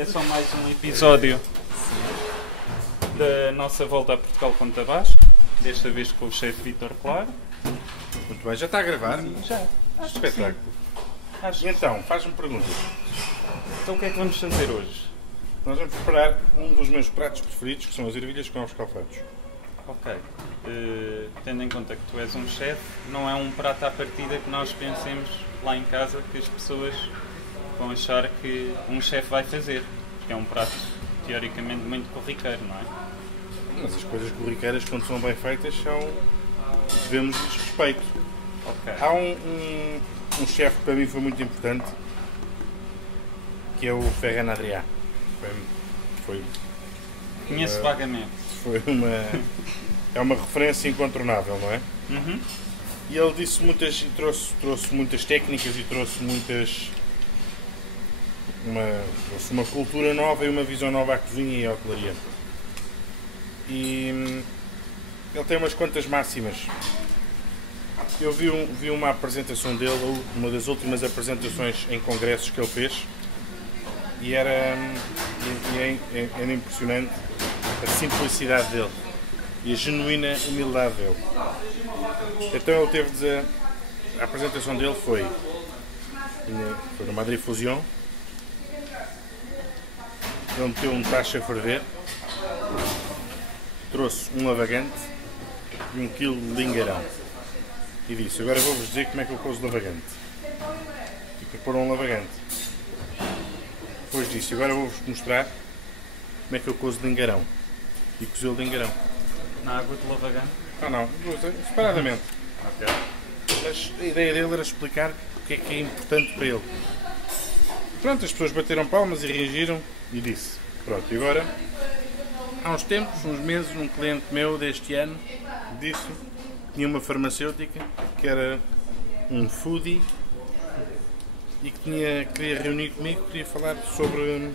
É só mais um episódio da nossa volta a Portugal com Tabasco, desta vez com o chefe Vítor Claro. Muito bem, já está a gravar? Já. Acho que sim. Espetáculo. Acho E que então, faz-me perguntas. Então o que é que vamos fazer hoje? Nós vamos preparar um dos meus pratos preferidos, que são as ervilhas com ovos calfados. Ok. Tendo em conta que tu és um chefe, não é um prato à partida que nós pensemos lá em casa que as pessoas vão achar que um chefe vai fazer. Porque é um prato teoricamente muito corriqueiro, não é? Mas as coisas corriqueiras, quando são bem feitas, devemos-lhes respeito. Ok. Há um chefe que para mim foi muito importante, que é o Ferran Adrià. Conheço vagamente. É uma referência incontornável, não é? Uhum. E ele disse muitas, e trouxe muitas técnicas e trouxe uma cultura nova e uma visão nova à cozinha e à hotelaria. E ele tem umas quantas máximas. Eu vi uma apresentação dele, uma das últimas apresentações em congressos que ele fez, e era impressionante a simplicidade dele e a genuína humildade dele. Então ele teve a apresentação dele foi no Madrid Fusion. Ele meteu um tacho a ferver, trouxe um lavagante e 1 kg de lingueirão e disse: agora vou-vos dizer como é que eu cozo lavagante. E preparou um lavagante. Depois disse: agora vou-vos mostrar como é que eu cozo lingueirão. E cozeu lingueirão. Na água de lavagante? Não, separadamente. Ok. Mas a ideia dele era explicar o que é importante para ele. Pronto, as pessoas bateram palmas e reagiram e disse: pronto, e agora, há uns tempos, uns meses, um cliente meu deste ano disse que tinha uma farmacêutica que era um foodie e que queria reunir comigo, queria falar sobre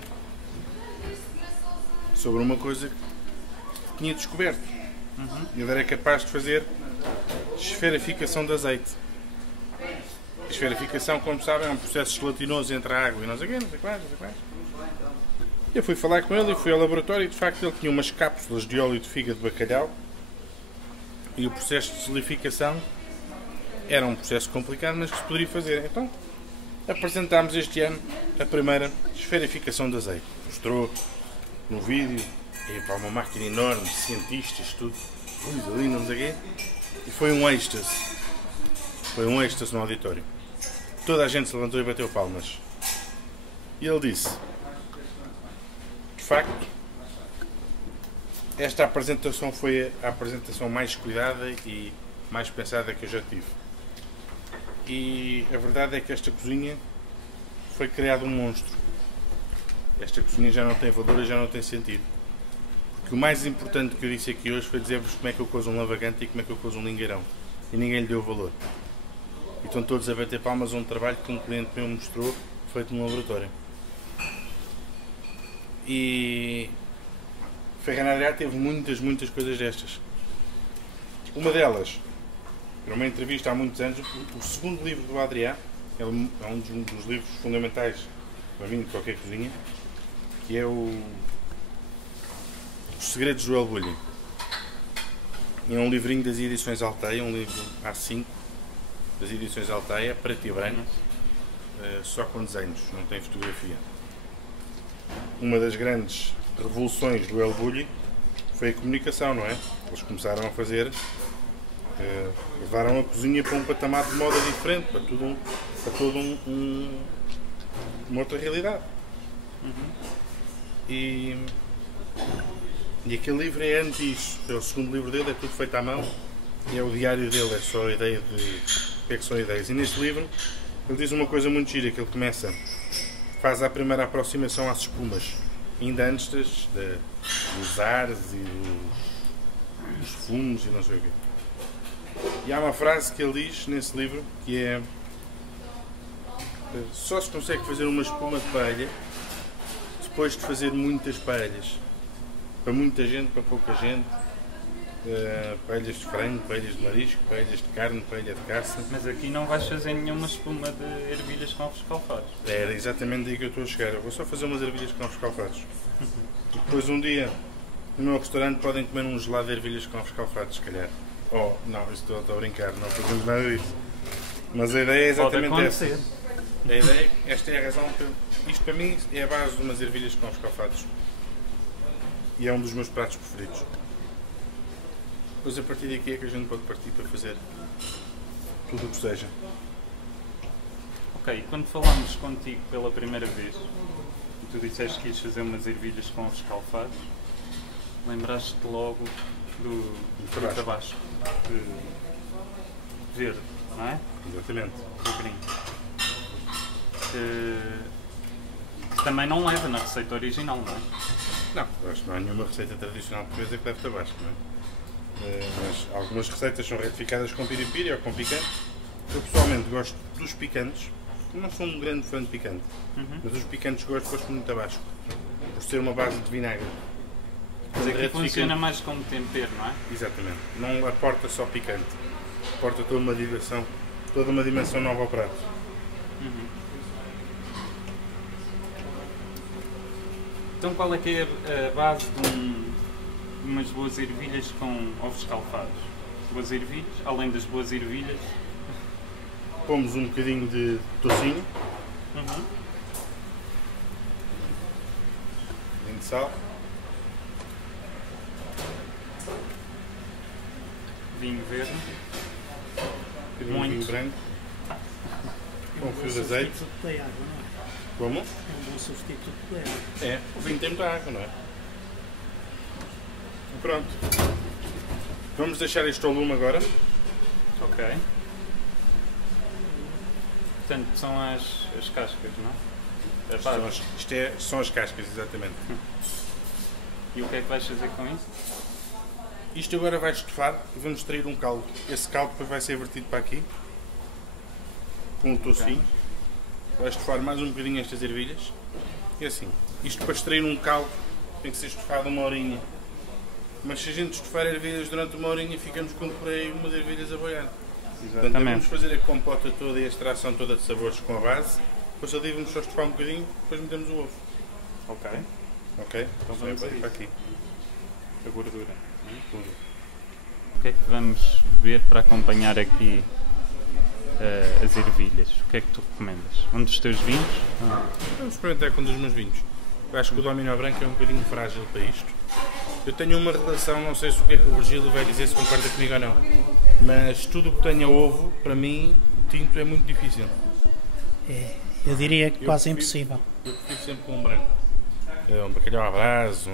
uma coisa que tinha descoberto. E ele era capaz de fazer esferificação de azeite. Esferificação, como sabem, é um processo gelatinoso entre a água e não sei quais. Eu fui falar com ele e fui ao laboratório e de facto ele tinha umas cápsulas de óleo de fígado de bacalhau e o processo de solidificação era um processo complicado, mas que se poderia fazer. Então apresentámos este ano a primeira esferificação de azeite. Mostrou no vídeo, e para uma máquina enorme, cientistas, tudo, ali, não sei o quê, e foi um êxtase. Foi um êxtase no auditório. Toda a gente se levantou e bateu palmas. E ele disse: de facto, esta apresentação foi a apresentação mais cuidada e mais pensada que eu já tive. E a verdade é que esta cozinha foi criado um monstro. Esta cozinha já não tem valor e já não tem sentido. Porque o mais importante que eu disse aqui hoje foi dizer-vos como é que eu cozo um lavagante e como é que eu cozo um lingueirão. E ninguém lhe deu valor. E estão todos a bater palmas a um trabalho que um cliente meu mostrou, feito num laboratório. E Ferran Adrià teve muitas coisas destas. Uma delas, numa entrevista há muitos anos, o segundo livro do Adrià, é um dos livros fundamentais para mim de qualquer cozinha, que é Os Segredos do El Bulli. É um livrinho das edições Alteia, um livro A5 das edições Alteia, preto e branco, só com desenhos, não tem fotografia. Uma das grandes revoluções do El Bulli foi a comunicação, não é? Eles começaram a fazer, levaram a cozinha para um patamar de moda diferente, para uma outra realidade. E aquele livro é antes disso. É o segundo livro dele, é tudo feito à mão. E é o diário dele, é só a ideia de o que é que são ideias. E neste livro ele diz uma coisa muito gira, que ele faz a primeira aproximação às espumas, ainda antes dos ares e dos fumos e não sei o quê. E há uma frase que ele diz nesse livro que é: só se consegue fazer uma espuma de paella depois de fazer muitas paellas. Para muita gente, para pouca gente, paelhas de frango, paelhas de marisco, paelhas de carne, paelha de caça. Mas aqui não vais fazer nenhuma espuma de ervilhas com ovos escalfados. Era exatamente daí que eu estou a chegar. Eu vou só fazer umas ervilhas com ovos escalfados. E depois um dia, no meu restaurante, podem comer um gelado de ervilhas com ovos escalfados, se calhar. Oh, não, estou a brincar, não fazemos nada disso. Mas a ideia é exatamente essa. A ideia, esta é a razão. Isto para mim é a base de umas ervilhas com ovos escalfados. E é um dos meus pratos preferidos. Depois a partir daqui é que a gente pode partir para fazer tudo o que seja. Ok, quando falámos contigo pela primeira vez e tu disseste que ias fazer umas ervilhas com ovos escalfados, lembraste-te logo do tabasco verde, não é? Exatamente. Do green. Que também não leva na receita original, não é? Não, acho que não há nenhuma receita tradicional portuguesa que leve tabasco, não é? Mas algumas receitas são retificadas com piripiri ou com picante. Eu pessoalmente gosto dos picantes. Não sou um grande fã de picante, mas os picantes gosto muito de tabasco, por ser uma base de vinagre. Mas aqui funciona mais como tempero, não é? Exatamente. Não aporta só picante, aporta toda uma dimensão nova ao prato. Então qual é que é a base de umas boas ervilhas com ovos escalfados? Boas ervilhas, além das boas ervilhas... Pomos um bocadinho de tocinho, um bocadinho de sal, vinho verde, um bocadinho de vinho branco, com um fio de azeite. Da água, não é? Como? É um bom substituto da água. É, o vinho tem muita água, não é? Pronto. Vamos deixar isto ao lume agora. Ok. Portanto, são as cascas, não é? São as cascas, exatamente. E o que é que vais fazer com isso? Isto agora vai estufar e vamos extrair um caldo. Esse caldo depois vai ser vertido para aqui, com o tocinho. Vai estufar mais um bocadinho estas ervilhas. E assim, isto para extrair um caldo tem que ser estufado uma horinha. Mas se a gente estufar ervilhas durante uma horinha, ficamos com por aí umas ervilhas a boiar. Portanto, vamos fazer a compota toda e a extração toda de sabores com a base. Depois ali vamos só estufar um bocadinho, depois metemos o ovo. Ok. Ok? Então vamos para aqui. A gordura. Tudo. O que é que vamos beber para acompanhar aqui as ervilhas? O que é que tu recomendas? Um dos teus vinhos? Vamos experimentar com um dos meus vinhos. Eu acho que o Dominó Branco é um bocadinho frágil para isto. Eu tenho uma relação, não sei se o que é que o Virgílio vai dizer, se concorda comigo ou não, mas tudo o que tenha ovo, para mim, tinto é muito difícil. É, eu diria que quase impossível. Eu prefiro sempre com um branco. Um bacalhau à brás,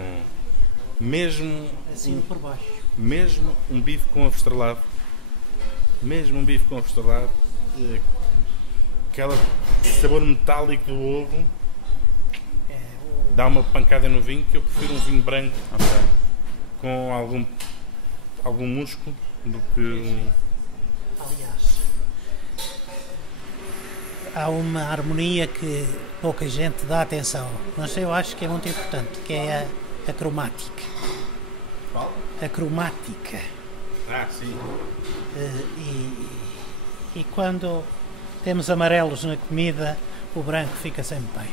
mesmo assim por baixo. Mesmo um bife com ovo estrelado. Aquele sabor metálico do ovo dá uma pancada no vinho, que eu prefiro um vinho branco com algum musgo do que Aliás, há uma harmonia que pouca gente dá atenção, mas eu acho que é muito importante, que é a cromática. Qual? A cromática. Sim. E quando temos amarelos na comida, o branco fica sempre bem.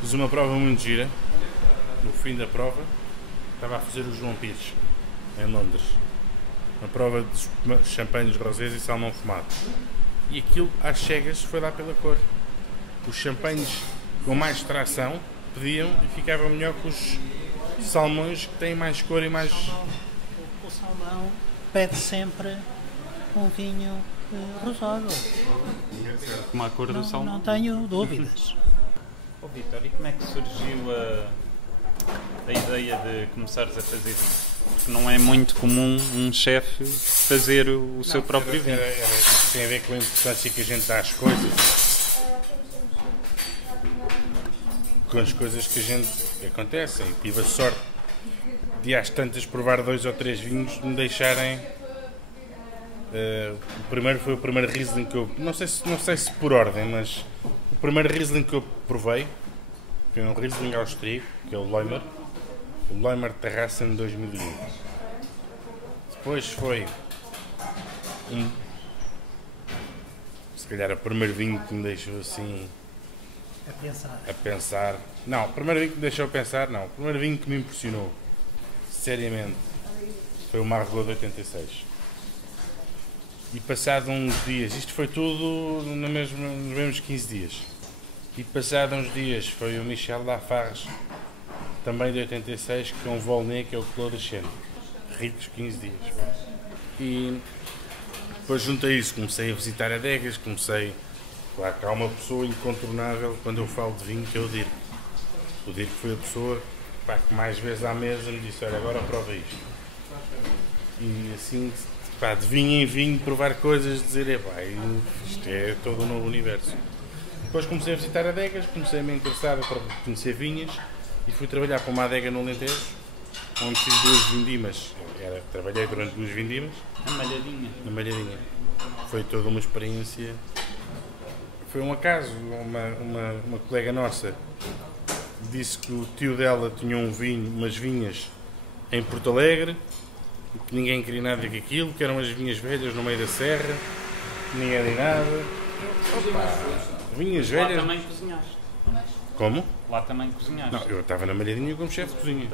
Fiz uma prova muito gira. No fim da prova, estava a fazer o João Pires, em Londres. Uma prova de champanhes rosés e salmão fumado. E aquilo, às cegas, foi lá pela cor. Os champanhes com mais tração pediam e ficava melhor que os salmões que têm mais cor e mais... O salmão pede sempre um vinho rosado. Como a cor do salmão. Não tenho dúvidas. Vítor, e como é que surgiu a ideia de começares a fazer vinho? Porque não é muito comum um chefe fazer o seu próprio vinho. Tem a ver com a importância que a gente dá às coisas. Com as coisas que acontecem. Tive a sorte de às tantas provar 2 ou 3 vinhos de me deixarem... o primeiro foi o primeiro Riesling que eu... Não sei se por ordem, mas... O primeiro Riesling que eu provei foi um Riesling austríaco, que é o Leumer Terrassen 2001. Depois foi se calhar o primeiro vinho que me deixou assim a pensar. Não, o primeiro vinho que me deixou a pensar, não. O primeiro vinho que me impressionou seriamente foi o Margaux de 86. E passado uns dias, isto foi tudo nos mesmos 15 dias. E passado uns dias foi o Michel Lafarge, também de 86, que é um Volnay, que é o Clos de Chêne. Ricos 15 dias. E depois junto a isso comecei a visitar adegas, claro que há uma pessoa incontornável quando eu falo de vinho, que é o Dirk. O Dirk foi a pessoa que mais vezes à mesa me disse, olha, agora prova isto. E assim, de vinho em vinho, provar coisas, dizer, isto é todo um novo universo. Depois comecei a visitar adegas, comecei a me interessar para conhecer vinhas e fui trabalhar para uma adega no Alentejo, onde fiz 2 vindimas. Trabalhei durante 2 vindimas. Na Malhadinha. Foi toda uma experiência. Foi um acaso. Uma colega nossa disse que o tio dela tinha umas vinhas em Porto Alegre, que ninguém queria nada com aquilo, que eram as vinhas velhas no meio da serra, ninguém era nada. Vinhas velhas. Lá também cozinhaste. Como? Lá também cozinhaste. Não, eu estava na Malhadinha como chefe de cozinha.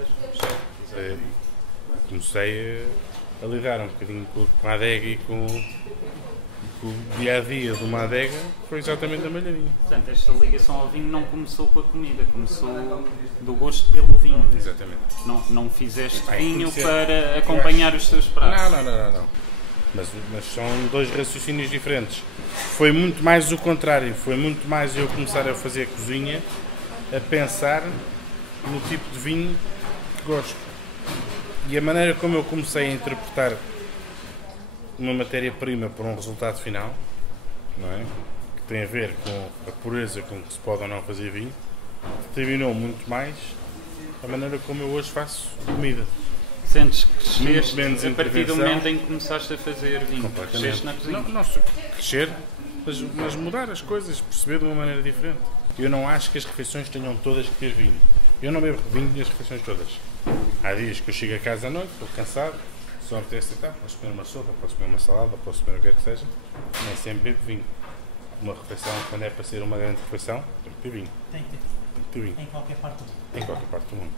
Comecei a lidar um bocadinho com a adega e com o dia-a-dia de uma adega, foi exatamente na Malhadinha. Portanto, esta ligação ao vinho não começou com a comida, começou do gosto pelo vinho. Exatamente. Não fizeste vinho para acompanhar os teus pratos. Não. Mas são 2 raciocínios diferentes. Foi muito mais o contrário, foi muito mais eu começar a fazer cozinha, a pensar no tipo de vinho que gosto. E a maneira como eu comecei a interpretar uma matéria-prima para um resultado final, não é? Que tem a ver com a pureza com que se pode ou não fazer vinho, determinou muito mais a maneira como eu hoje faço comida. Sentes que cresceste a partir do momento em que começaste a fazer vinho? Cresceste na cozinha? Não crescer, mas mudar as coisas, perceber de uma maneira diferente. Eu não acho que as refeições tenham todas que ter vinho. Eu não bebo vinho nas refeições todas. Há dias que eu chego a casa à noite, estou cansado, só me apetece deitar, posso comer uma sopa, posso comer uma salada, posso comer o que quer que seja, nem sempre bebo vinho. Uma refeição, quando é para ser uma grande refeição, tem que ter vinho. Tem que ter vinho. Em qualquer parte do mundo. Em qualquer parte do mundo.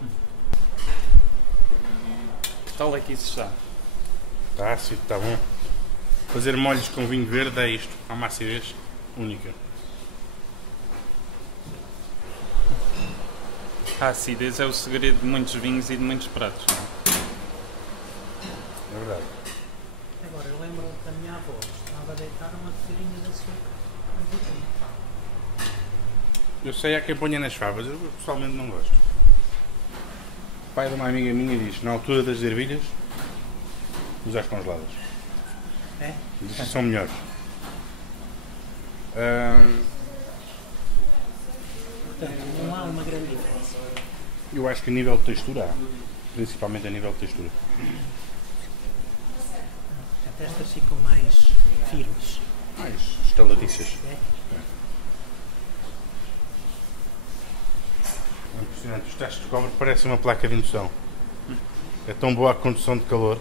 Que tal é que isso está? Está ácido, está bom. Fazer molhos com vinho verde é isto, há uma acidez única. A acidez é o segredo de muitos vinhos e de muitos pratos, não é? É verdade. Agora, eu lembro que a minha avó estava a deitar uma colherinha de açúcar no vinho. Eu sei há quem ponha nas favas, eu pessoalmente não gosto. O pai de uma amiga minha diz, na altura das ervilhas, usa as congeladas. É? Diz que são melhores. Portanto, não há uma grande diferença. Eu acho que a nível de textura há. Principalmente a nível de textura. Até estas ficam mais firmes. Mais estaladiças. É? É impressionante. Os testes de cobre parecem uma placa de indução. É tão boa a condução de calor.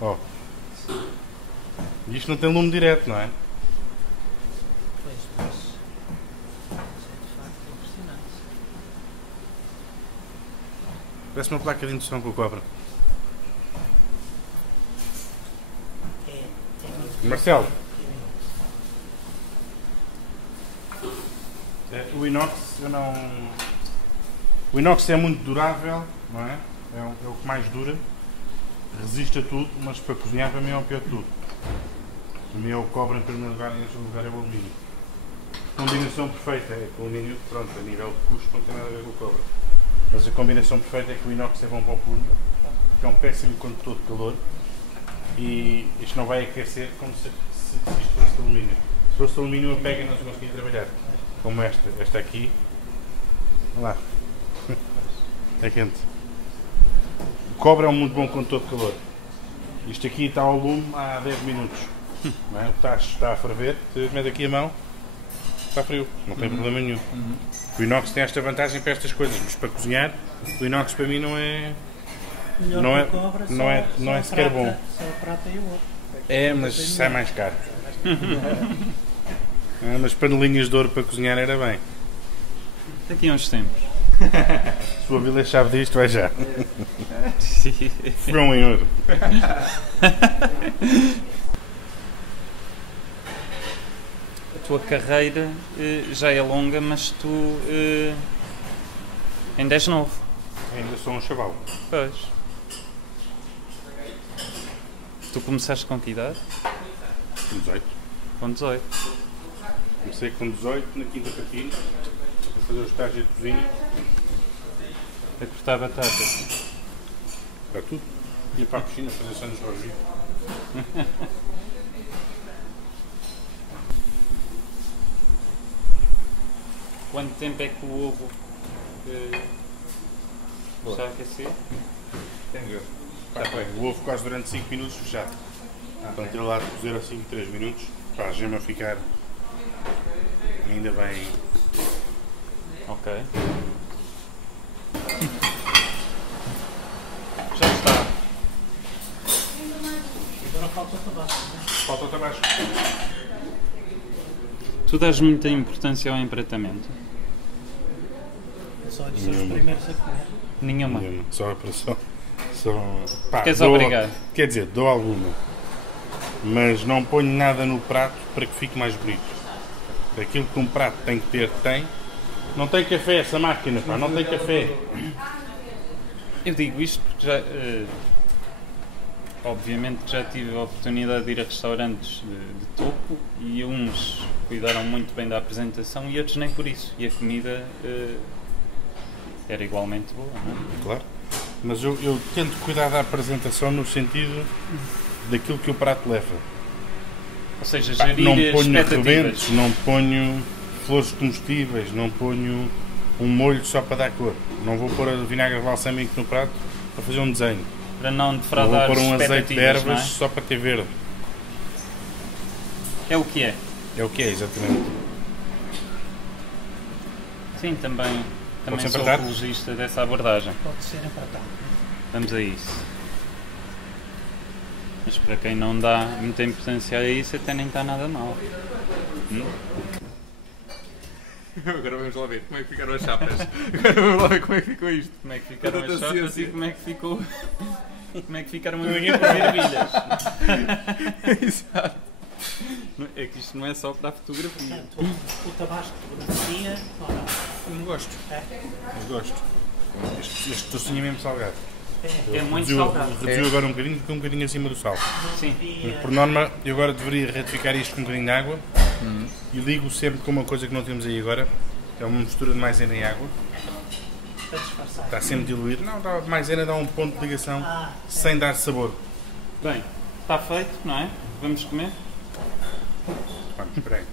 Ó. E isto não tem lume direto, não é? Pois, mas isso é de facto impressionante. Parece uma placa de indução com o cobre. Marcelo, o inox, o inox é muito durável, não é? É o que mais dura, resiste a tudo, mas para cozinhar para mim é o pior de tudo. Para mim é o cobre em primeiro lugar e em segundo lugar é o alumínio. A combinação perfeita é que o alumínio, pronto, a nível de custo não tem nada a ver com o cobre. Mas a combinação perfeita é que o inox é bom para o pulmão, que é um péssimo condutor de calor. E isto não vai aquecer como se isto fosse de alumínio. Se fosse de alumínio, eu pego e não se conseguia trabalhar. Como esta aqui. Olha lá. É quente. O cobre é um muito bom condutor de calor. Isto aqui está ao lume há 10 minutos. Não é? O tacho está a ferver, se mete aqui a mão, está frio, não tem problema nenhum. O inox tem esta vantagem para estas coisas, mas para cozinhar, o inox para mim não é Melhor Não que é- o cobra, não é- não é a sequer prata, bom. Só a prata e o ouro. É, mas sai mais caro. Mas panelinhas de ouro para cozinhar era bem. Daqui a uns tempos. Se o Abílio sabe disto, vai já. Fogão em ouro. A tua carreira já é longa, mas tu ainda és novo. Ainda sou um chaval. Pois. Tu começaste com que idade? Com 18. Com 18. Comecei com 18 na Quinta Patina, a fazer o estágio de cozinha. A cortar batata. Para tudo. Ia para a piscina fazer sandes ao vivo. Quanto tempo é que o ovo está a aquecer? Tá bem. O ovo quase durante 5 minutos fechado. Portanto, ele lá de cozer a 5, 3 minutos para a gema ficar ainda bem. Ok. Já está. Agora falta o tabaco. Falta o tabasco. Tu dás muita importância ao empratamento? Os olhos são os primeiros a comer. Nenhuma. Só para só. Pá, És obrigado. Quer dizer, dou alguma. Mas não ponho nada no prato para que fique mais bonito. Aquilo que um prato tem que ter, tem. Não tem café essa máquina, pá, não tem café. Eu digo isto porque já. Obviamente que já tive a oportunidade de ir a restaurantes de topo e uns cuidaram muito bem da apresentação e outros nem por isso. E a comida era igualmente boa, não é? Claro. Mas eu tento cuidar da apresentação no sentido daquilo que o prato leva. Ou seja, Pá, gerir não ponho expectativas. rebentos, não ponho flores comestíveis, não ponho um molho só para dar cor. Não vou pôr vinagre balsâmico no prato para fazer um desenho. Para não Não defraudar vou pôr um as azeite de expectativas, ervas não só para ter verde. é o que é. É o que é, exatamente. Sim, também Pode ser sou empratado? apologista dessa abordagem. Pode ser empratado. Vamos a isso. Mas para quem não dá muita importância a isso, até nem está nada mal. Agora vamos lá ver como é que ficaram as chapas. Agora vamos lá ver como é que ficou isto. Como é que ficaram as Batata chapas e ciência. como é que ficou. Como é que ficaram as ervilhas? Exato. É que isto não é só para a fotografia. Portanto, o tabasco beneficia ou não? Eu não gosto. É? Mas gosto. Este tocinho é mesmo salgado. É muito Reduziu- salgado. Reduziu agora um bocadinho, ficou um bocadinho acima do sal. Sim. Por norma, eu agora deveria retificar isto com um bocadinho de água e ligo sempre com uma coisa que não temos aí agora. É uma mistura de maisena e água. Para disfarçar. Está sempre diluído. Não, a maisena dá um ponto de ligação Ah, sem dar sabor. Bem, está feito, não é? Vamos comer? Vamos, espera aí.